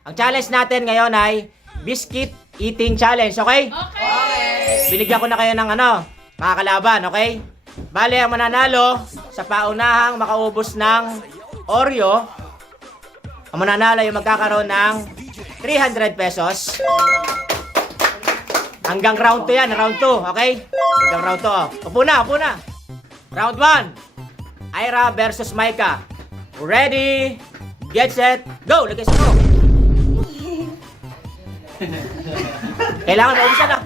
Ang challenge natin ngayon ay biscuit eating challenge, okay? Okay! Binigyan ko na kayo ng mga kalaban, okay? Bale, ang mananalo sa paunahang makaubos ng Oreo, ang mananalo yung magkakaroon ng 300 pesos. Hanggang round 2 yan, round 2, okay? Hanggang round 2, oh. Upo na, upo na. Round 1, Ira versus Micah. Ready, get set, go! Lagay sa mo. Kailangan maubusan na.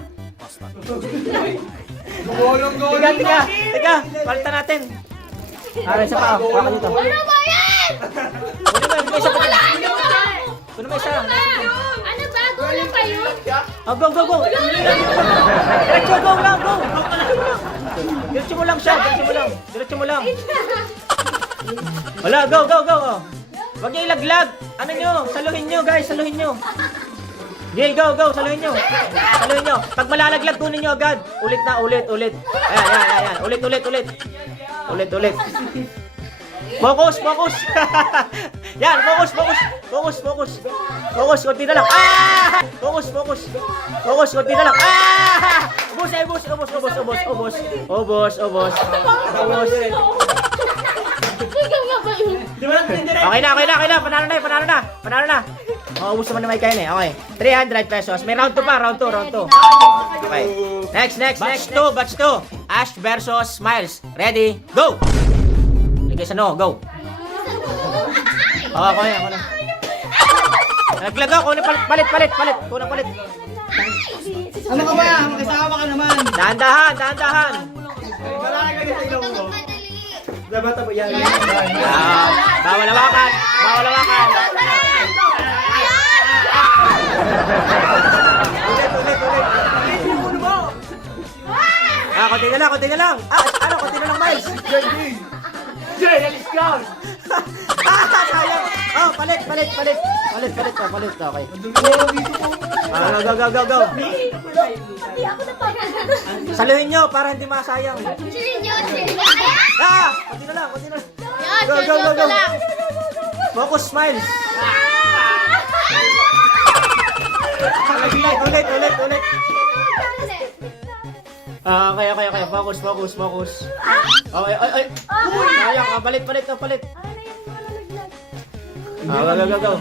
Tiga, palitan natin. Aray, isa pa, wala ka dito. Ano ba yan? Kunin mo isa pa. Kunin mo isa. Ano ba? Gulang pa yun? Oh, go, go, go. Diretso, go lang, go. Diretso mo lang siya, diretso mo lang. Diretso mo lang. Wala, go, go, go. Oh. Huwag niyo ilaglag. Ano nyo? Saluhin nyo, guys, saluhin nyo. Okay, go, go, saluhin nyo. Saluhin nyo. Pag malalaglag, kunin nyo agad. Ulit na, ulit, ulit. Ayan, ayan, ayan. Ulit, ulit, ulit. Ulit, ulit. Focus, focus. Yan, focus, focus. Focus, focus. Focus, konti na lang. Ah! Focus, focus. Focus, konti na lang. Ah! Ubus, ubus, ubus, ubus, ubus, ubus. Ubus, ubus. Ubus. Ikaw nga ba yun? Okay na, okay na, okay na. Panalo na, panalo na. Panalo na. Ubus naman ni Mike yan eh. Okay. 300 pesos. May round 2 pa, round 2, round 2. Okay. Next, next, next. Batch 2. Ash versus Miles. Ready? Go! Ligay sa no, go. Ako na, ako na. Naglag ako, palit, palit, palit. Kuna palit. Ano ka ba? Makisama ka naman. Dahan-dahan, dahan-dahan. Malaki ka sa ilong mo. Dapat ba yan? Bawal hawakan, bawal hawakan. Ulit, ulit, ulit. Konti na lang, konti na lang. Konti na lang, Miles. Jay, let's go. Sayang. Oh, palit, palit, palit. Palit, palit, palit. Okay. Go, go, go, go, go. Hindi ako napagod. Saluhin nyo para hindi masayang. Seryoso. Konti na lang, konti na lang. Yan, Go, go, go, go. lang. Focus, Miles. Ulit, ulit, ulit, ulit. Okay, okay, okay. Focus, focus, focus. Okay, ay, ay. Sayang, palit, palit, palit. Go, go, go, go.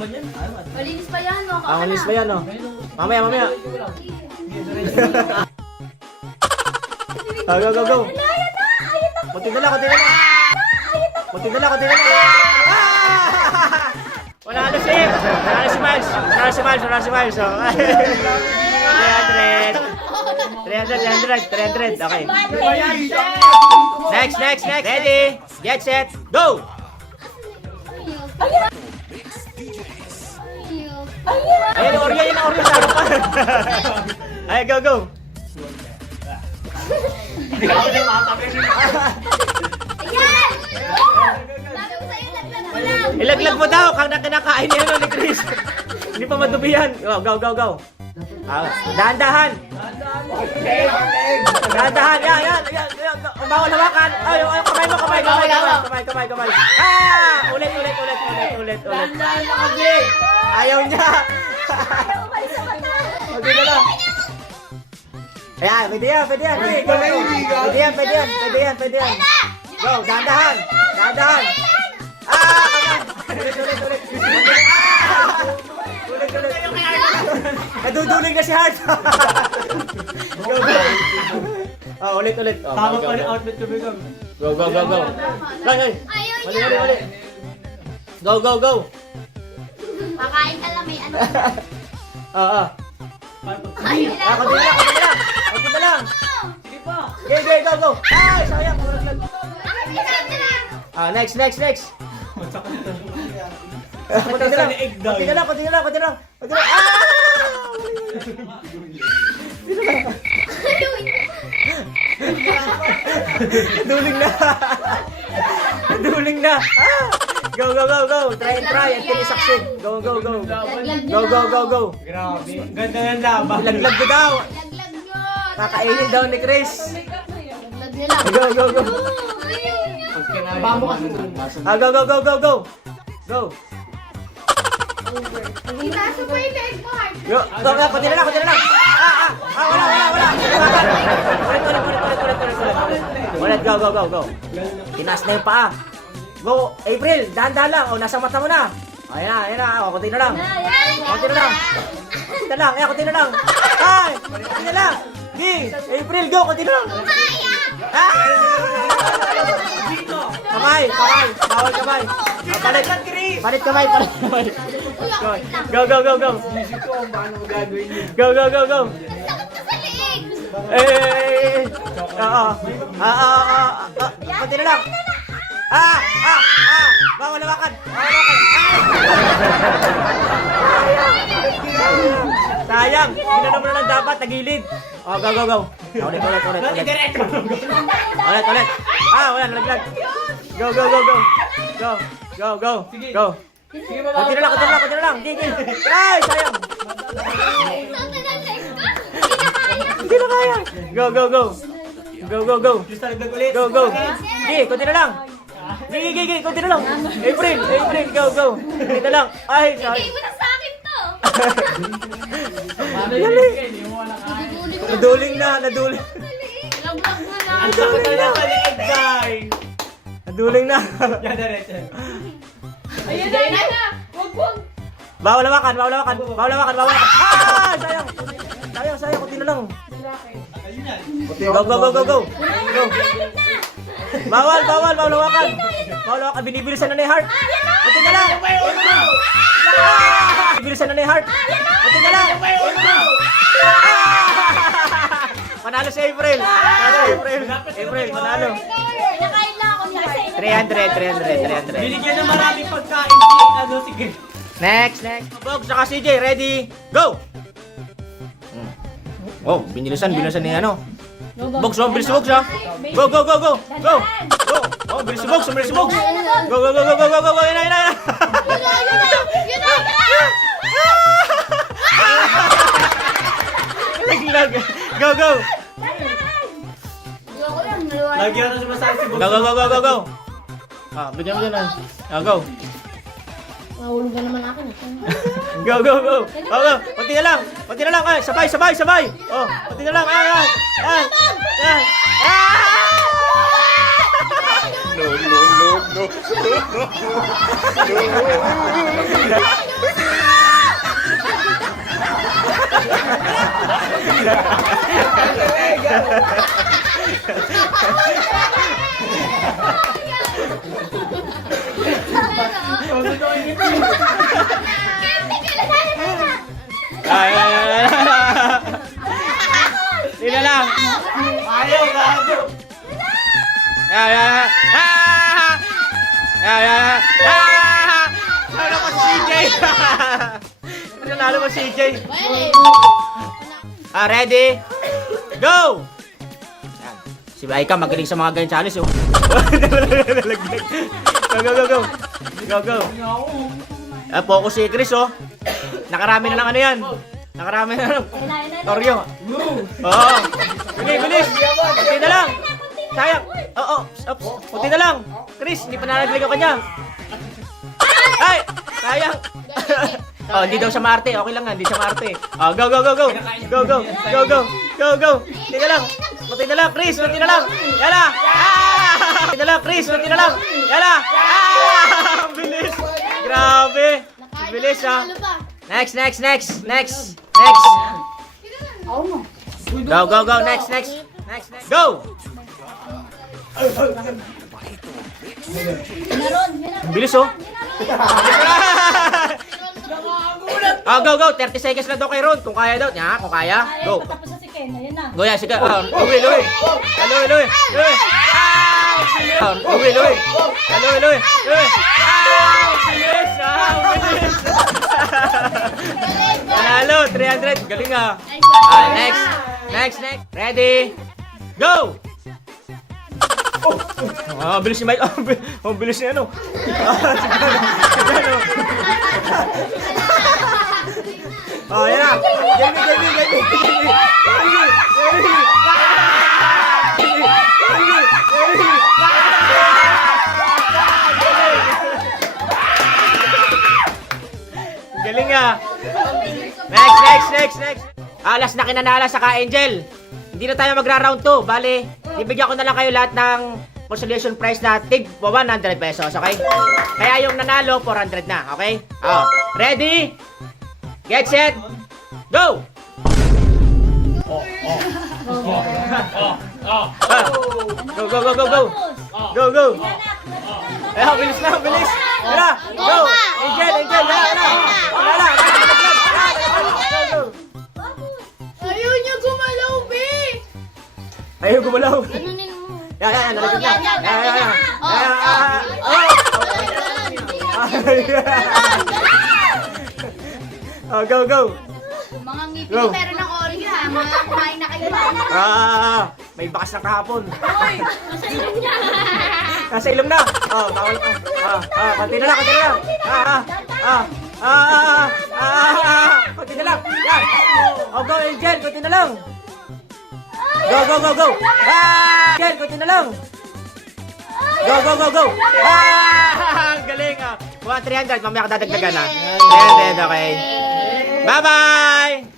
Malinis pa yan, no? Malis ba yan, no? Mamaya, mamaya. Go, go, go. Kunti na lang, kunti na lang. Kunti na lang, kunti na lang. Wala na si Miles. Wala si Miles, wala si Miles. 300. Okay. Next, next, next. Ready, get set, go! Ayan, Oreo, yun ang Oreo sa harapan. Ay, go, go. Ayan! Sabi ko sa'yo, laglag mo lang. Ilaglag mo daw, kang kinakain niya ni Chris. Hindi pa madubihan. Go, go, go, go. Dahan-dahan. Dahan-dahan. Yan. Bawal hawakan. Ay, kamay mo, kamay. Ulit. Ayaw niya. Pwede na lang. Ayan, pwede yan. Pwede yan. Go, dahan-dahan. Ulit. Naduduling na si Hart. Go. Ulit. Tama pa rin outfit ko, Bigam. Go. Ay. Ayaw niya. Mali. Go. Kakain ka lang, may ano. Ayaw niya. Konti na lang. Sige pa. Okay, go. Ay, sayang. Next. Konti na lang. Duling na. Go. Try until you succeed. Go. Grabe. Ganda ng laban. Laglag ko daw. Laglag nyo. Kakainin daw ni Chris. Laglag nila. Go. Ayaw niya. Bamo kasi. Go. Itaas mo pa yung leg mo, Heart. Yo, konti na lang, konti na lang. Wala. Ulit, go. Tinaas na yung paa. Go, April, dahan-dahan lang. O, nasa mata mo na. Ayan na. O, konti na lang. Konti na lang. Konti na lang. Ay, konti na lang. Di, April, go, konti na lang. Kamay. Bawal kamay. Palit kamay. Go. Go. Sakit ka sa leeg. Konti na lang. Bawal hawakan. Sayang, ginano mo na lang dapat, tagilid. Oh, go. Ulit. Ulit. Wala, nalaglag. Go. Konti na lang. Gigi. Ay, sayang. Sakit na ng leg ko. Hindi na kaya. Go. Go. Gigi, konti na lang. Gigi, konti na lang. April, go. Konti na lang. Ay, Bigay sayang. mo na sa akin to. Naduling na. Laglag mo na. Ang sakit na sa leeg, guys. Naduling na. Yan, diretso. Ayun na. Wag. Bawal hawakan. Sayang, konti na lang. Go. Malapit na. Bawal hawakan. Binibilisan na ni Heart. Konti na lang. Binibilisan na ni Heart. Konti na lang. Panalo si April. April, panalo. Pinakain lang ako niya. 300. Binigyan ng maraming pagkain si Grace. Next. Bog, saka CJ, ready, go! Oh, binilisan ni ano. Box, bilis si Box, ha? Go! Oh, bilis si Box. Go! Yun na. Yun na. Laglag. Go! Ayoko lang, nalawa. Lagyan na sumasabi si Bob. Go! Bigyan mo dyan, go! Mahulog na naman akin. Go! Pati na lang. Ay, sabay. Oh, pati na lang. Ay. Sila lang. Ayaw, gago. Nanalo ko si CJ. Ready? Go! Yan. Si Aika magaling sa mga ganyan challenge, oh. Go. Focus si Chris, oh. Nakarami na lang ano yan. Toryo. Oo. Bilis. Kunti na lang. Sayang. Oo. Kunti na lang. Chris, hindi pa nalaglag ang kanya. Ay! Sayang. Hindi daw siya maarte. Okay lang nga, hindi siya maarte. Go. Kunti na lang. Kunti na lang, Chris. Kunti na lang. Yala. Kunti na lang, Chris. Kunti na lang. Yala. Bilis. Grabe. Bilis, ha. Next. Go. Next. Go. Bilis, oh. Go. 30 seconds na daw kay Ron. Kung kaya daw. Kung kaya. Go. Patapos na si Ken. Ayan na. Go yan, sige. Luwi. Luwi. Bilis. Panalo, 300. Galing, ah. Next. Ready? Go! Bilis ni Mike. Bilis ni ano. Yan na. Next. Alas na kinanala saka Angel. Hindi na tayo magra-round 2. Bale, bibigyan ko na lang kayo lahat ng consolation prize na tig 100 pesos, okay? Kaya yung nanalo, 400 na, okay? Oh, ready? Get set. Go! Go. Eh, bilis na, bilis. Tara, go. Angel. Wala. Go. Ayaw niya gumalaw, be! Ayaw gumalaw. Ganunin mo. Yan, nalagyan na. Yan. Oh, go. Mga ngipin Go. ko meron ng orange ha. Mga kumain na kayo. May bakas na kahapon. Hoy! Nasa ilong niya! Nasa ilong na. Oh, bawal. Konti na lang. Konti na lang. Yan. Oh, go, Angel. Konti na lang. Go. Angel, konti na lang. Go. Ang galing. 300. Mamaya ka dadagdagan na. 300, okay. Bye-bye.